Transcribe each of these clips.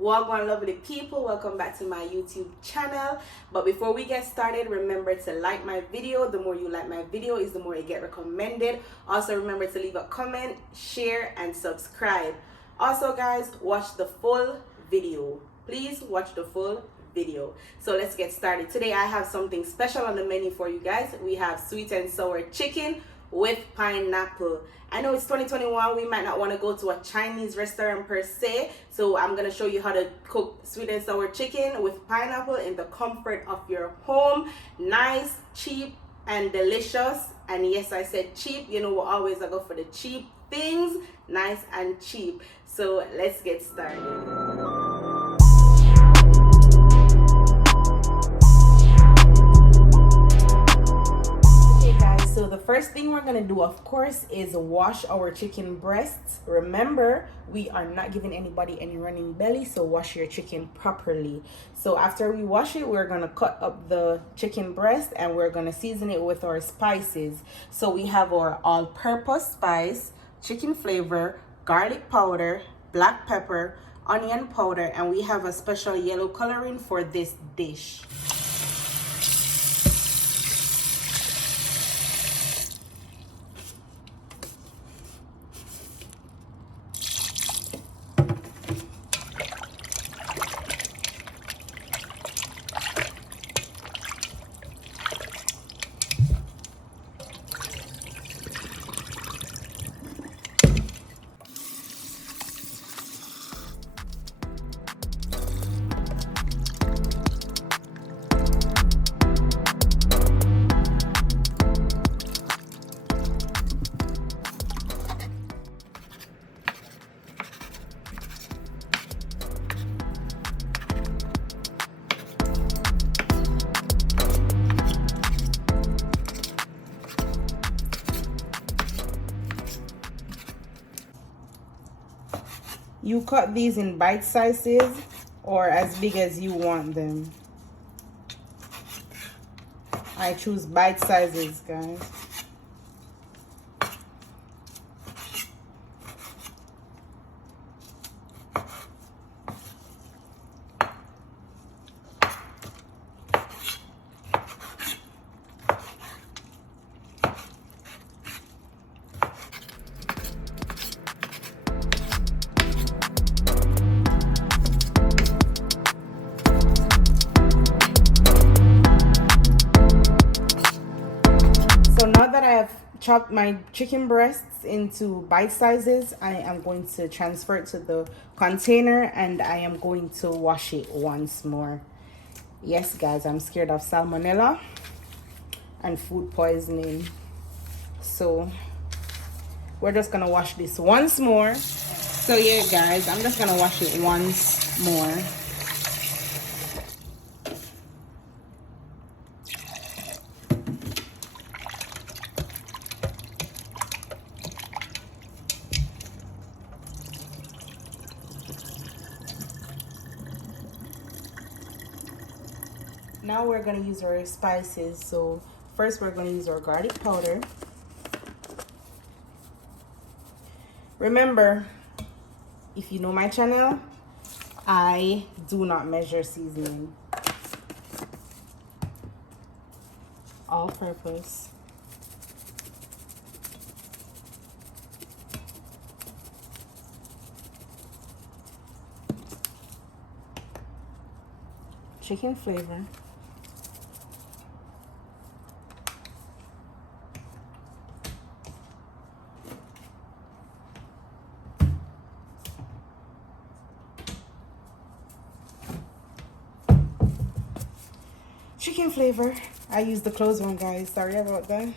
Wagwan lovely people, welcome back to my YouTube channel. But before we get started, remember to like my video. The more you like my video is the more it get recommended. Also remember to leave a comment, share and subscribe. Also guys, watch the full video. Please watch the full video. So let's get started. Today I have something special on the menu for you guys. We have sweet and sour chicken with pineapple. I know it's 2021, we might not want to go to a Chinese restaurant per se, so I'm going to show you how to cook sweet and sour chicken with pineapple in the comfort of your home. Nice, cheap and delicious. And yes, I said cheap. You know, we always go for the cheap things, nice and cheap. So let's get started. So the first thing we're gonna do, of course, is wash our chicken breasts. Remember, we are not giving anybody any running belly, so wash your chicken properly. So after we wash it, we're gonna cut up the chicken breast and we're gonna season it with our spices. So we have our all-purpose spice, chicken flavor, garlic powder, black pepper, onion powder, and we have a special yellow coloring for this dish. You cut these in bite sizes or as big as you want them. I choose bite sizes, guys. Now that I have chopped my chicken breasts into bite sizes, I am going to transfer it to the container and I am going to wash it once more. Yes guys, I'm scared of salmonella and food poisoning, so we're just gonna wash this once more. So yeah guys, I'm just gonna wash it once more. Now we're going to use our spices. So first we're going to use our garlic powder. Remember, if you know my channel, I do not measure seasoning. All purpose. Chicken flavor. Chicken flavor. I use the closed one, guys. Sorry about that.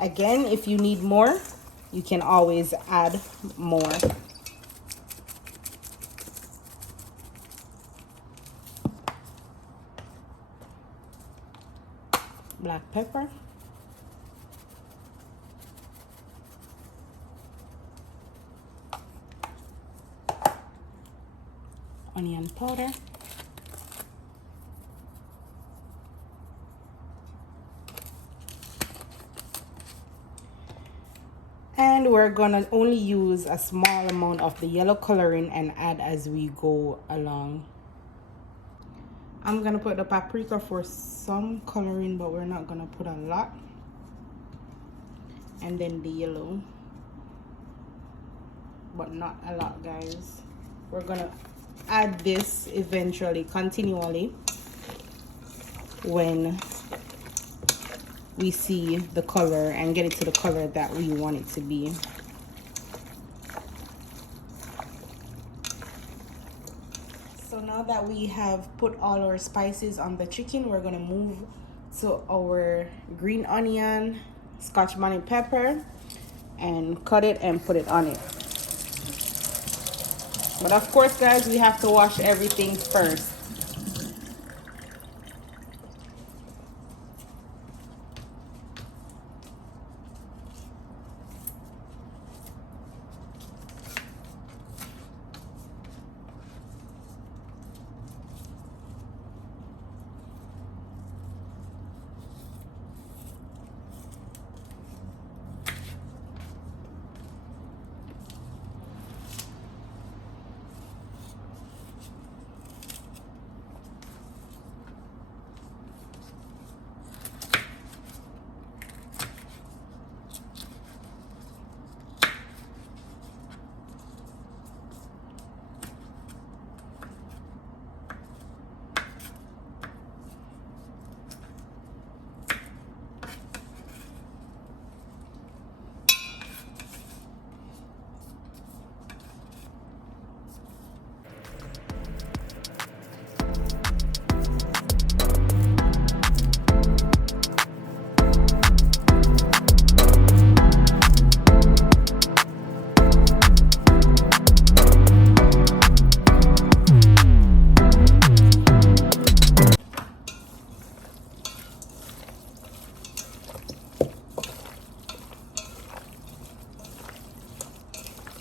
Again, if you need more, you can always add more. Black pepper. Onion powder. And and we're gonna only use a small amount of the yellow coloring and add as we go along. I'm gonna put the paprika for some coloring, but we're not gonna put a lot. And then the yellow, but not a lot, guys. We're gonna add this eventually, continually, when we see the color and get it to the color that we want it to be. So now that we have put all our spices on the chicken, we're gonna move to our green onion, Scotch bonnet pepper, and cut it and put it on it. But of course, guys, we have to wash everything first.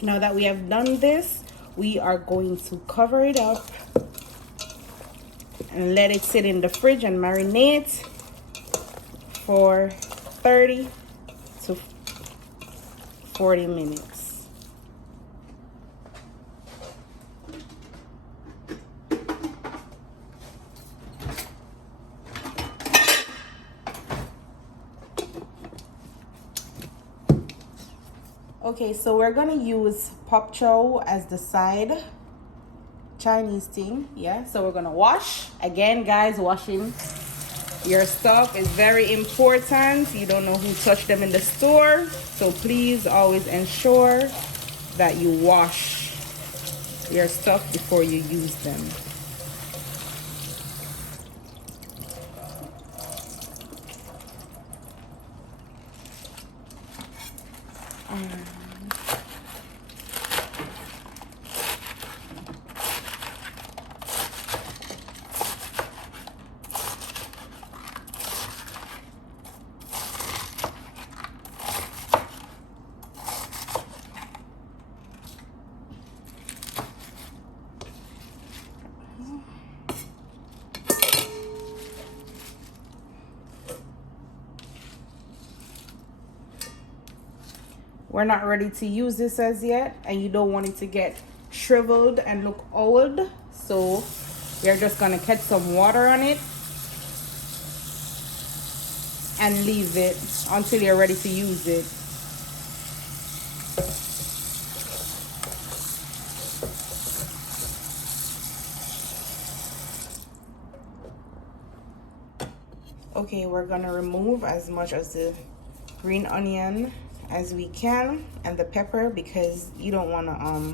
Now that we have done this, we are going to cover it up and let it sit in the fridge and marinate for 30 to 40 minutes. Okay, so we're gonna use pop chow as the side, Chinese thing. Yeah, so we're gonna wash again, guys. Washing your stuff is very important. You don't know who touched them in the store, so please always ensure that you wash your stuff before you use them. We're not ready to use this as yet, and you don't want it to get shriveled and look old, so you're just gonna catch some water on it and leave it until you're ready to use it. Okay, we're gonna remove as much of the green onion as we can and the pepper, because you don't want to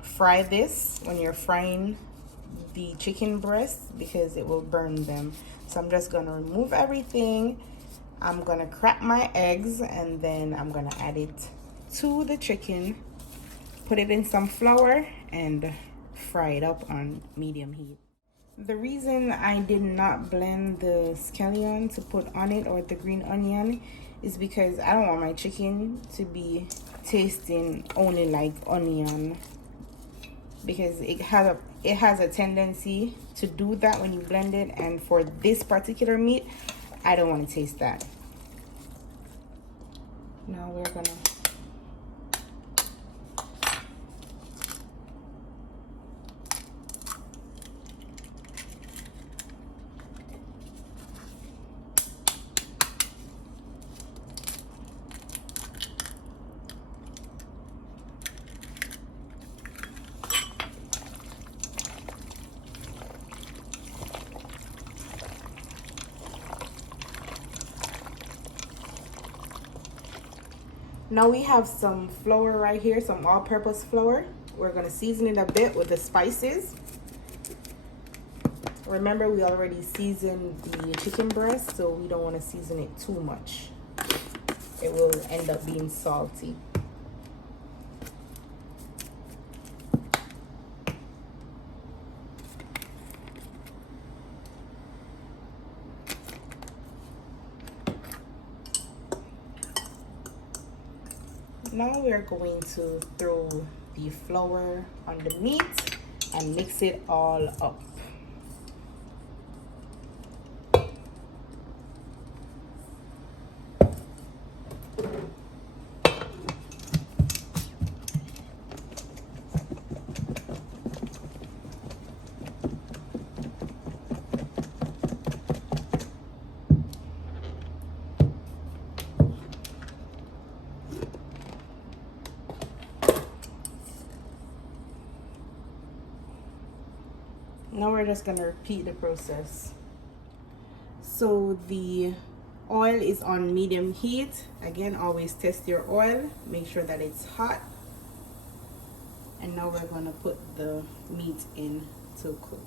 fry this when you're frying the chicken breast, because it will burn them. So I'm just gonna remove everything. I'm gonna crack my eggs, and then I'm gonna add it to the chicken, put it in some flour, and fry it up on medium heat. The reason I did not blend the scallion to put on it, or the green onion, is because I don't want my chicken to be tasting only like onion, because it has a tendency to do that when you blend it, and for this particular meat I don't want to taste that. Now we're gonna Now we have some flour right here, some all-purpose flour. We're gonna season it a bit with the spices. Remember, we already seasoned the chicken breast, so we don't want to season it too much. It will end up being salty. Now we're going to throw the flour on the meat and mix it all up. Now we're just gonna repeat the process. So the oil is on medium heat. Again, always test your oil, make sure that it's hot. And now we're gonna put the meat in to cook.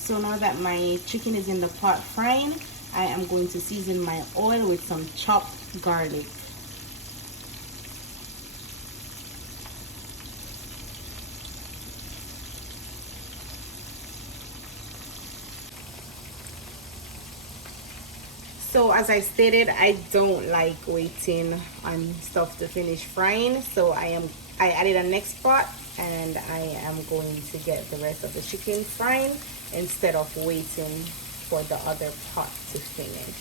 So now that my chicken is in the pot frying, I am going to season my oil with some chopped garlic. So as I stated, I don't like waiting on stuff to finish frying, so I added a next pot and I am going to get the rest of the chicken frying instead of waiting for the other pot to finish.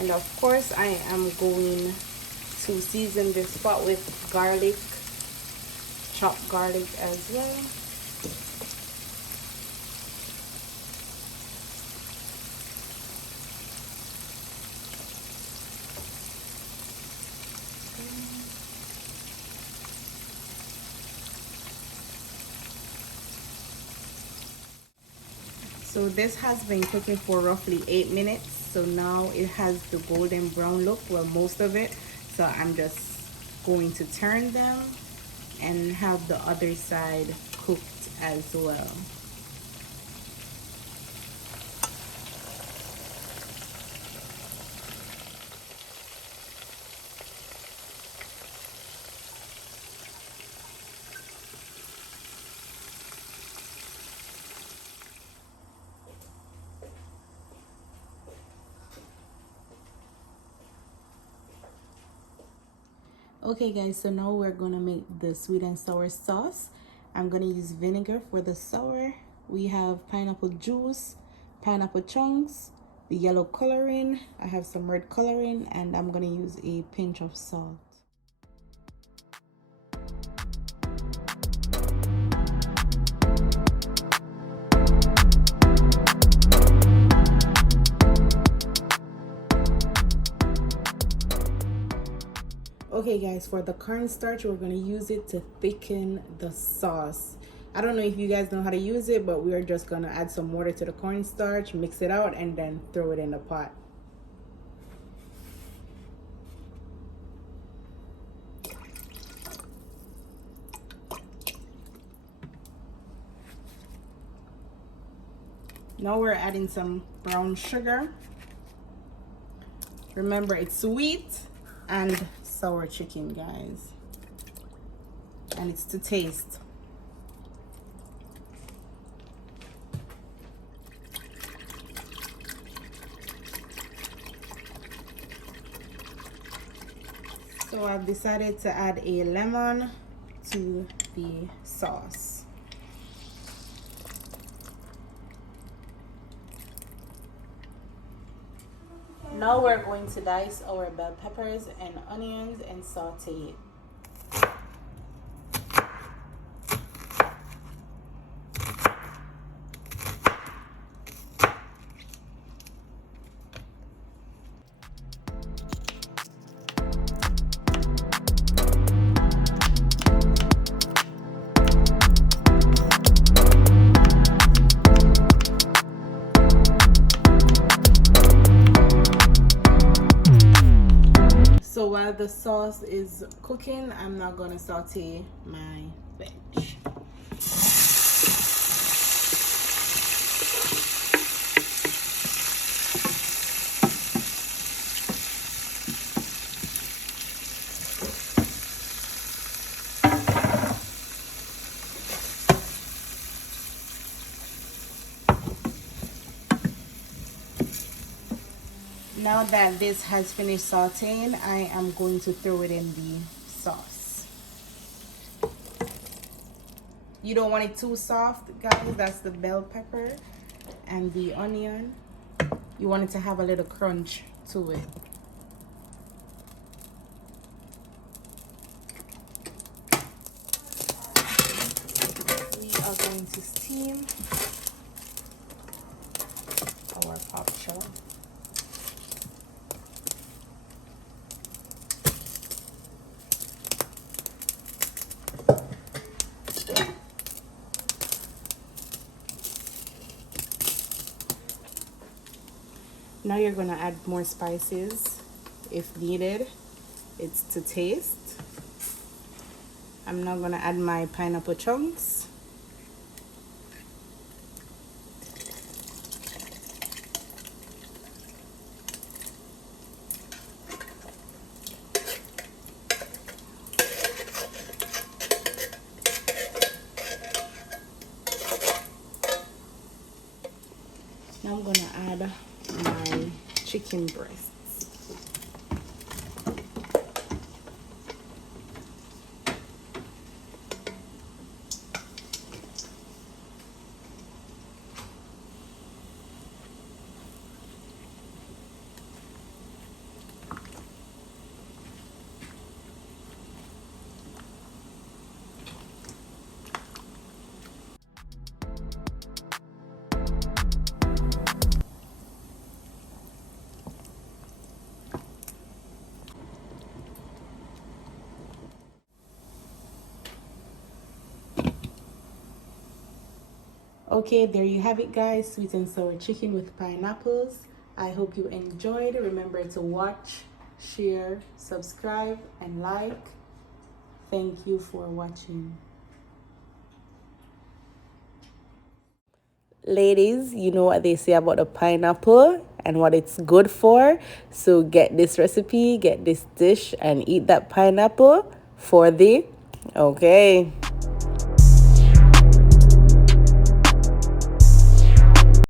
And of course, I am going to season this pot with garlic, chopped garlic as well. So this has been cooking for roughly 8 minutes. So now it has the golden brown look, well, most of it. So I'm just going to turn them and have the other side cooked as well. Okay guys, so now we're gonna make the sweet and sour sauce. I'm gonna use vinegar for the sour. We have pineapple juice, pineapple chunks, the yellow coloring, I have some red coloring, and I'm gonna use a pinch of salt. Okay guys, for the cornstarch, we're going to use it to thicken the sauce. I don't know if you guys know how to use it, but we're just going to add some water to the cornstarch, mix it out, and then throw it in the pot. Now we're adding some brown sugar. Remember, it's sweet and sour chicken, guys, and it's to taste. So I've decided to add a lemon to the sauce. Now we're going to dice our bell peppers and onions and saute it. So while the sauce is cooking, I'm now gonna saute my veg. Now that this has finished sauteing, I am going to throw it in the sauce. You don't want it too soft, guys. That's the bell pepper and the onion. You want it to have a little crunch to it. We are going to steam our paprika. Now you're gonna add more spices if needed. It's to taste. I'm now gonna add my pineapple chunks. Now I'm gonna add my chicken breasts. Okay, there you have it, guys. Sweet and sour chicken with pineapples. I hope you enjoyed. Remember to watch, share, subscribe, and like. Thank you for watching. Ladies, you know what they say about the pineapple and what it's good for. So get this recipe, get this dish, and eat that pineapple for the... Okay.